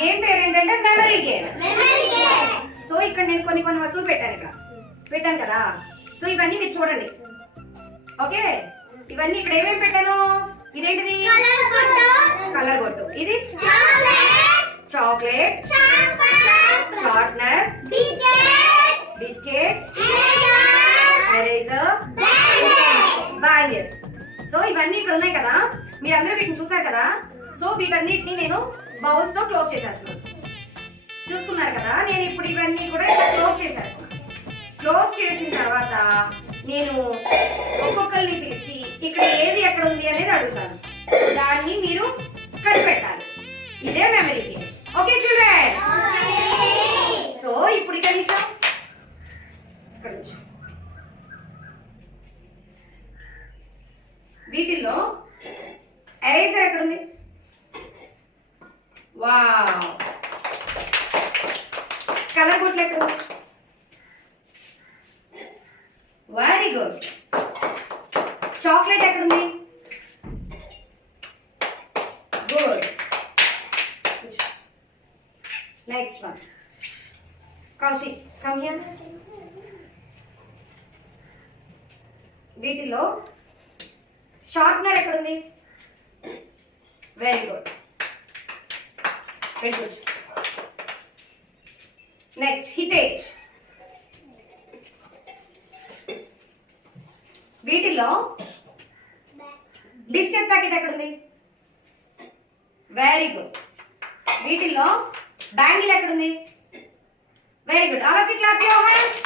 Game పేరు ఏంటంటే memory game. So ఇక్కడ నేను కొన్ని వస్తువులు పెట్టాను కదా. సో ఇవన్నీ మీరు చూడండి. ఓకే, ఇవన్నీ ఇక్కడ ఏమేమి పెట్టాను? ఇదేంటిది? కలర్ బొట్టు. ఇది chocolate, sharpener, biscuit, eraser, bangle. So ఇవన్నీ ఇక్కడ ఉన్నాయి కదా, మీరందరూ వీటిని చూసారు కదా. సో వీటన్నిటిని నేను బౌల్స్ తో క్లోజ్ చేసేస్తున్నాను. చూసుకున్నారు కదా, నేను ఇప్పుడు ఇవన్నీ కూడా క్లోజ్ చేసేస్తున్నాను. క్లోజ్ చేసిన తర్వాత నేను ఒక్కొక్కరిని పిలిచి ఇక్కడ ఏది ఎక్కడ ఉంది అనేది అడుగుతాను. దాన్ని మీరు కనిపెట్టాలి. ఇదే memory game. Okay children? So ఇప్పుడు ఇక్కడ నుంచి వీటిల్లో ఎరేజర్ ఎక్కడుంది? వావ్. కలర్ బొట్లు ఎక్కడుంది? Very good. చాక్లెట్ ఎక్కడుంది? Good. Next one. Kaushik, come here. వీటిలో షార్ప్నర్ ఎక్కడుంది? Very good. Very good. Next Hitej. వీటిలో బిస్కెట్ ప్యాకెట్ ఎక్కడుంది? Very good. వీటిలో బ్యాంగిల్ ఎక్కడుంది? Very good. All of you clap your hands.